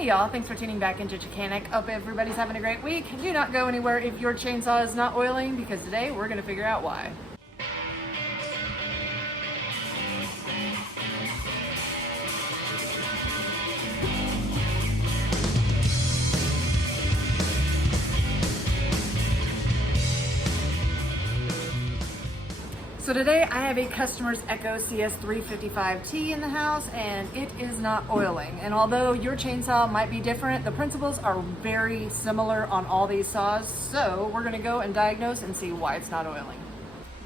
Hey y'all, thanks for tuning back into Chickanic. Hope everybody's having a great week. Do not go anywhere if your chainsaw is not oiling, because today we're going to figure out why. So today I have a customer's Echo CS-355T in the house and it is not oiling. And although your chainsaw might be different, the principles are very similar on all these saws. So we're gonna go and diagnose and see why it's not oiling.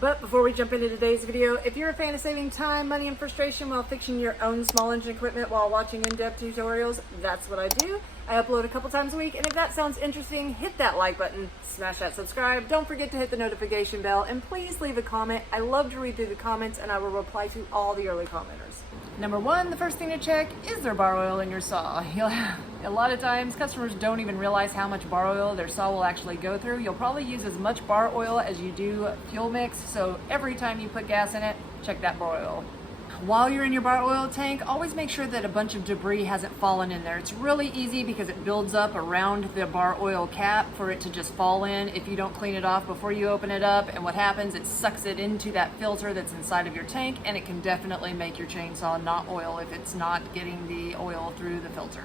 But before we jump into today's video, if you're a fan of saving time, money, and frustration while fixing your own small engine equipment while watching in-depth tutorials, that's what I do. I upload a couple times a week, and if that sounds interesting, hit that like button, smash that subscribe, don't forget to hit the notification bell, and please leave a comment. I love to read through the comments, and I will reply to all the early commenters. Number one, the first thing to check, is there bar oil in your saw? A lot of times, customers don't even realize how much bar oil their saw will actually go through. You'll probably use as much bar oil as you do fuel mix, so every time you put gas in it, check that bar oil. While you're in your bar oil tank, always make sure that a bunch of debris hasn't fallen in there. It's really easy because it builds up around the bar oil cap for it to just fall in if you don't clean it off before you open it up. And what happens, it sucks it into that filter that's inside of your tank, and it can definitely make your chainsaw not oil if it's not getting the oil through the filter.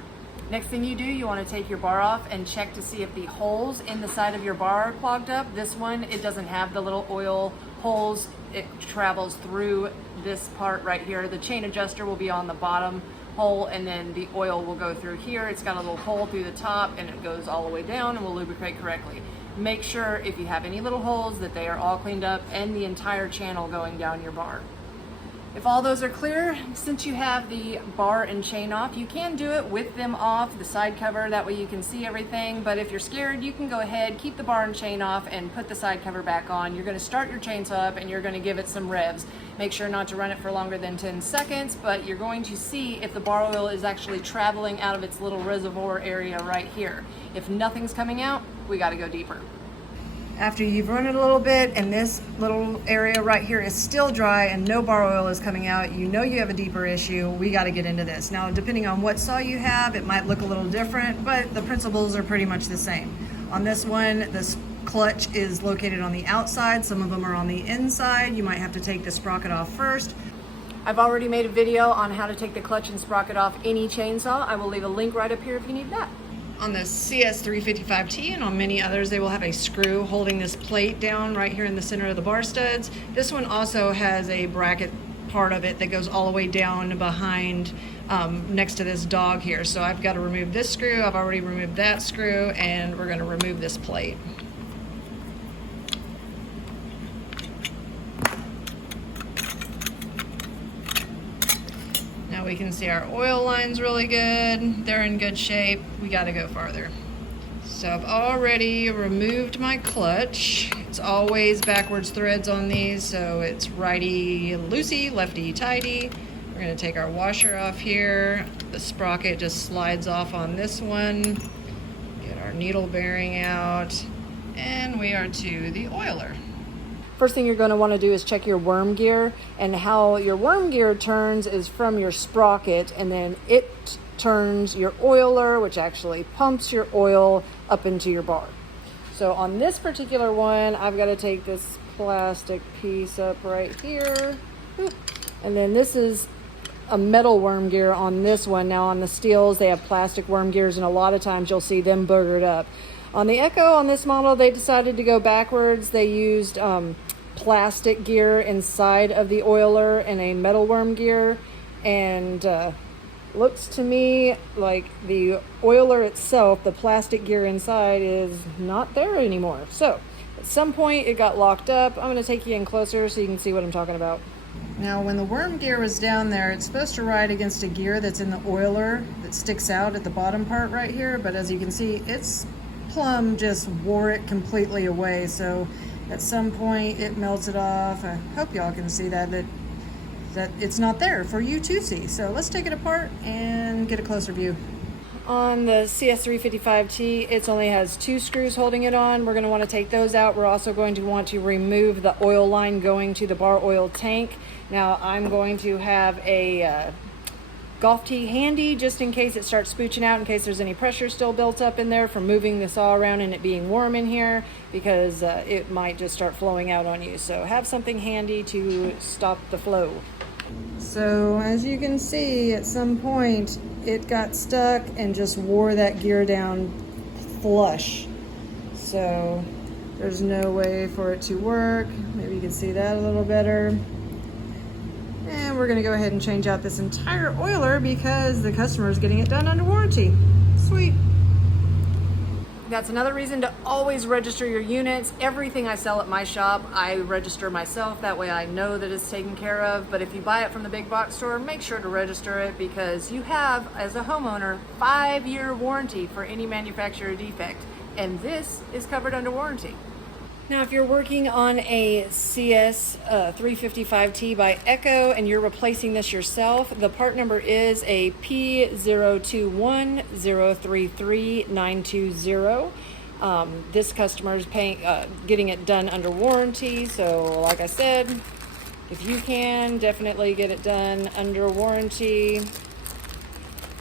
Next thing you do, you want to take your bar off and check to see if the holes in the side of your bar are clogged up. This one, it doesn't have the little oil holes. It travels through this part right here. The chain adjuster will be on the bottom hole, and then the oil will go through here. It's got a little hole through the top, and it goes all the way down and will lubricate correctly. Make sure if you have any little holes that they are all cleaned up and the entire channel going down your bar. If all those are clear, since you have the bar and chain off, you can do it with them off, the side cover, that way you can see everything. But if you're scared, you can go ahead, keep the bar and chain off and put the side cover back on. You're gonna start your chainsaw up and you're gonna give it some revs. Make sure not to run it for longer than 10 seconds, but you're going to see if the bar oil is actually traveling out of its little reservoir area right here. If nothing's coming out, we gotta go deeper. After you've run it a little bit and this little area right here is still dry and no bar oil is coming out, you know you have a deeper issue. We got to get into this. Now, depending on what saw you have, it might look a little different, but the principles are pretty much the same. On this one, this clutch is located on the outside. Some of them are on the inside. You might have to take the sprocket off first. I've already made a video on how to take the clutch and sprocket off any chainsaw. I will leave a link right up here if you need that. On the CS-355T and on many others, they will have a screw holding this plate down right here in the center of the bar studs. This one also has a bracket part of it that goes all the way down behind next to this dog here. So I've got to remove this screw. I've already removed that screw, and we're going to remove this plate. Now we can see our oil line's really good. They're in good shape. We got to go farther. So I've already removed my clutch. It's always backwards threads on these, so it's righty loosey, lefty tighty. We're going to take our washer off here. The sprocket just slides off on this one. Get our needle bearing out, and we are to the oiler. First thing you're going to want to do is check your worm gear, and how your worm gear turns is from your sprocket, and then it turns your oiler, which actually pumps your oil up into your bar. So on this particular one, I've got to take this plastic piece up right here, and then this is a metal worm gear on this one. Now on the steels, they have plastic worm gears, and a lot of times you'll see them boogered up. On the Echo, on this model, they decided to go backwards. They used plastic gear inside of the oiler and a metal worm gear, and looks to me like the oiler itself, the plastic gear inside, is not there anymore. So at some point it got locked up. I'm going to take you in closer so you can see what I'm talking about. Now when the worm gear was down there, it's supposed to ride against a gear that's in the oiler that sticks out at the bottom part right here, but as you can see, it's plumb just wore it completely away. So at some point it melts it off. I hope y'all can see that it's not there for you to see. So let's take it apart and get a closer view. On the CS-355T, it only has 2 screws holding it on. We're going to want to take those out. We're also going to want to remove the oil line going to the bar oil tank. Now I'm going to have a golf tee handy just in case it starts spooching out, in case there's any pressure still built up in there from moving the saw around and it being warm in here, because it might just start flowing out on you. So have something handy to stop the flow. So as you can see, at some point it got stuck and just wore that gear down flush. So there's no way for it to work. Maybe you can see that a little better. And we're gonna go ahead and change out this entire oiler because the customer is getting it done under warranty. Sweet. That's another reason to always register your units. Everything I sell at my shop, I register myself. That way I know that it's taken care of. But if you buy it from the big box store, make sure to register it, because you have, as a homeowner, 5-year warranty for any manufacturer defect. And this is covered under warranty. Now, if you're working on a CS-355T by Echo and you're replacing this yourself, the part number is a P0210333920. This customer is getting it done under warranty. So like I said, if you can, definitely get it done under warranty.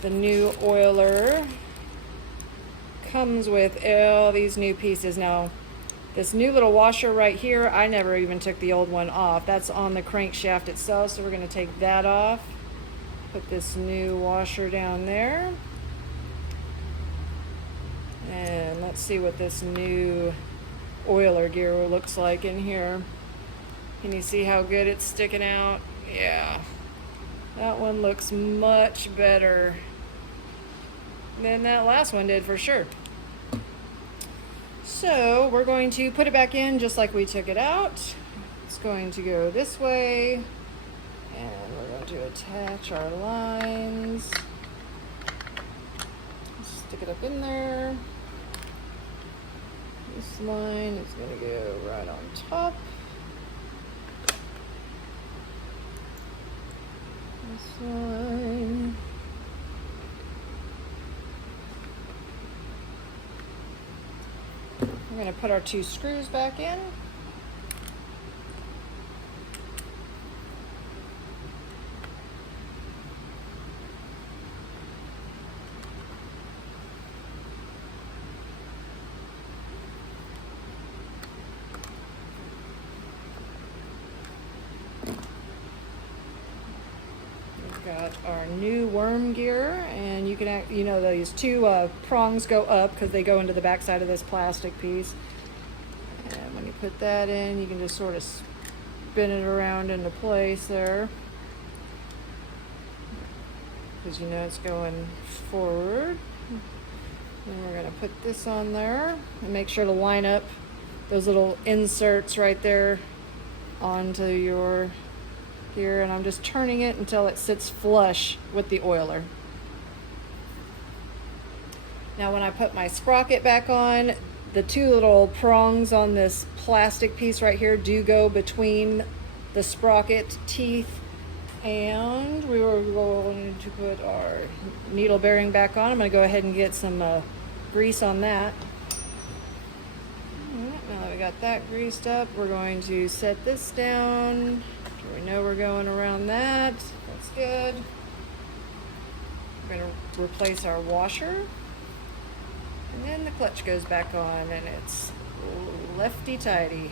The new oiler comes with all these new pieces. Now, this new little washer right here, I never even took the old one off. That's on the crankshaft itself, so we're going to take that off. Put this new washer down there. And let's see what this new oiler gear looks like in here. Can you see how good it's sticking out? Yeah. That one looks much better than that last one did, for sure. So we're going to put it back in just like we took it out. It's going to go this way, and we're going to attach our lines. Stick it up in there. This line is going to go right on top. This line. We're going to put our 2 screws back in. We've got our new worm gear, and you can, you know, these 2 prongs go up because they go into the back side of this plastic piece. And when you put that in, you can just sort of spin it around into place there, because you know it's going forward. And we're going to put this on there and make sure to line up those little inserts right there onto your gear. And I'm just turning it until it sits flush with the oiler. Now when I put my sprocket back on, the 2 little prongs on this plastic piece right here do go between the sprocket teeth, and we were going to put our needle bearing back on. I'm going to go ahead and get some grease on that. Now that we got that greased up, we're going to set this down. We know we're going around that. That's good. We're going to replace our washer. And then the clutch goes back on, and it's lefty-tighty.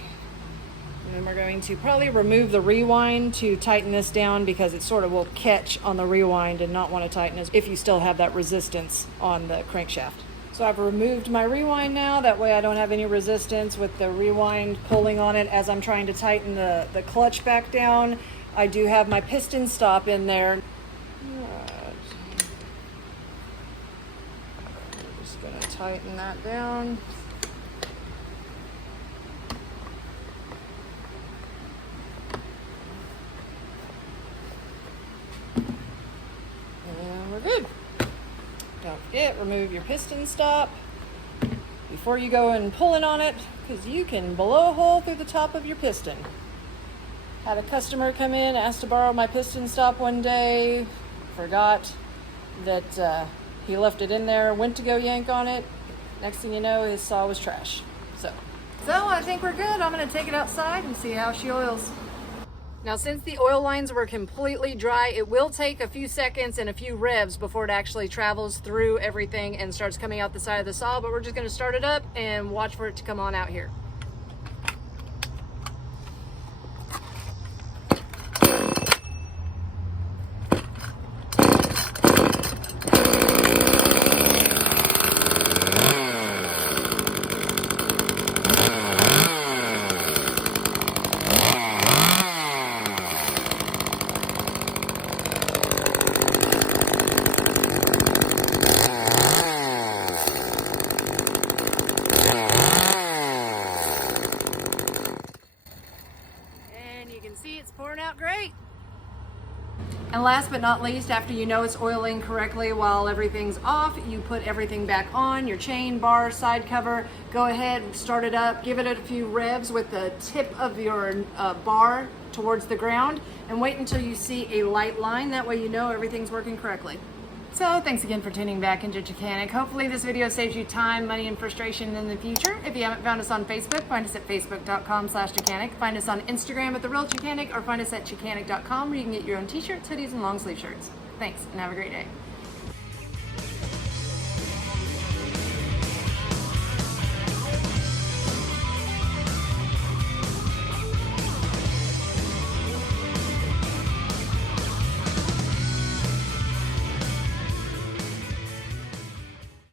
And then we're going to probably remove the rewind to tighten this down, because it sort of will catch on the rewind and not want to tighten as if you still have that resistance on the crankshaft. So I've removed my rewind now. That way I don't have any resistance with the rewind pulling on it as I'm trying to tighten the clutch back down. I do have my piston stop in there. Gonna tighten that down. And we're good. Don't forget, remove your piston stop before you go and pulling on it, because you can blow a hole through the top of your piston. Had a customer come in, asked to borrow my piston stop one day, forgot that he left it in there, went to go yank on it. Next thing you know, his saw was trash. So I think we're good. I'm going to take it outside and see how she oils. Now, since the oil lines were completely dry, it will take a few seconds and a few revs before it actually travels through everything and starts coming out the side of the saw, but we're just gonna start it up and watch for it to come on out here. See, it's pouring out great. And last but not least, after you know it's oiling correctly while everything's off, you put everything back on, your chain, bar, side cover. Go ahead, start it up, give it a few revs with the tip of your bar towards the ground, and wait until you see a light line. That way you know everything's working correctly. So thanks again for tuning back into Chickanic. Hopefully this video saves you time, money, and frustration in the future. If you haven't found us on Facebook, find us at facebook.com/Chickanic. Find us on Instagram at TheRealChickanic, or find us at Chickanic.com, where you can get your own t-shirts, hoodies, and long sleeve shirts. Thanks, and have a great day.